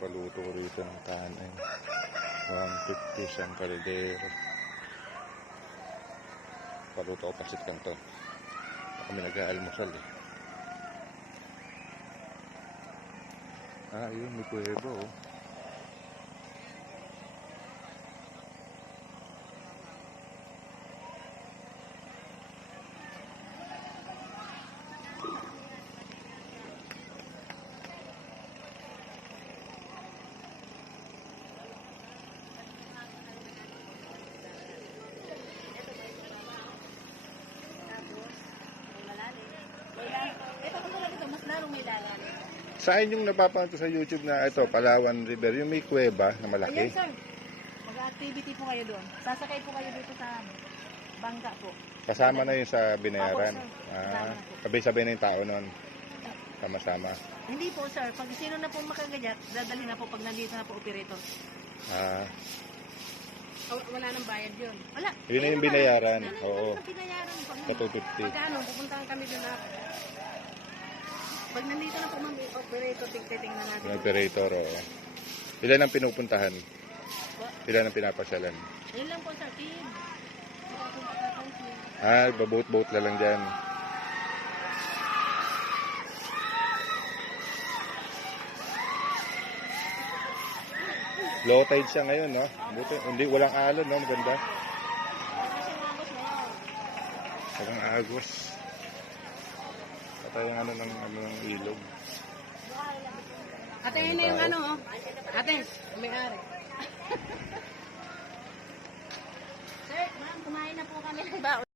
Nagpaluto ko rito ng kanin. 150 isang kaldero. Paluto ko pasit kanto. Kami nag-aalmusal eh. Yun, may kuweba oh. Saan yung napapanood sa YouTube na ito, Palawan River, yung may kuweba na malaki? Ayan sir, mag-activity po kayo doon. Sasakay po kayo dito sa bangka po. Kasama na yun sa binayaran. Opo, sir. Sabay-sabay na yung tao nun. Sama-sama. Hindi po sir, pag sino na po makaganyak, dadalhin na po pag nandito na po operator. Wala nang bayad yun. Wala. Yun na yung binayaran. Oo. Yun na binayaran po. Sa 250. Pagkano, pupuntahan kami doon na. Pag nandito na po mga operator, tingnan natin. Yung operator, oo. Ilan ang pinupuntahan? Ilan ang pinapasyalan? Yun lang po sir, team. Baboat-boat na lang dyan. Low tide siya ngayon, no? Buti, hindi, walang alon, no? Maganda. Walang agos. Patay yung ng ilog. Ate, yun na yung ano, oh. Ate, may-ari. Sir, ma'am, kumain na po kami ng baon.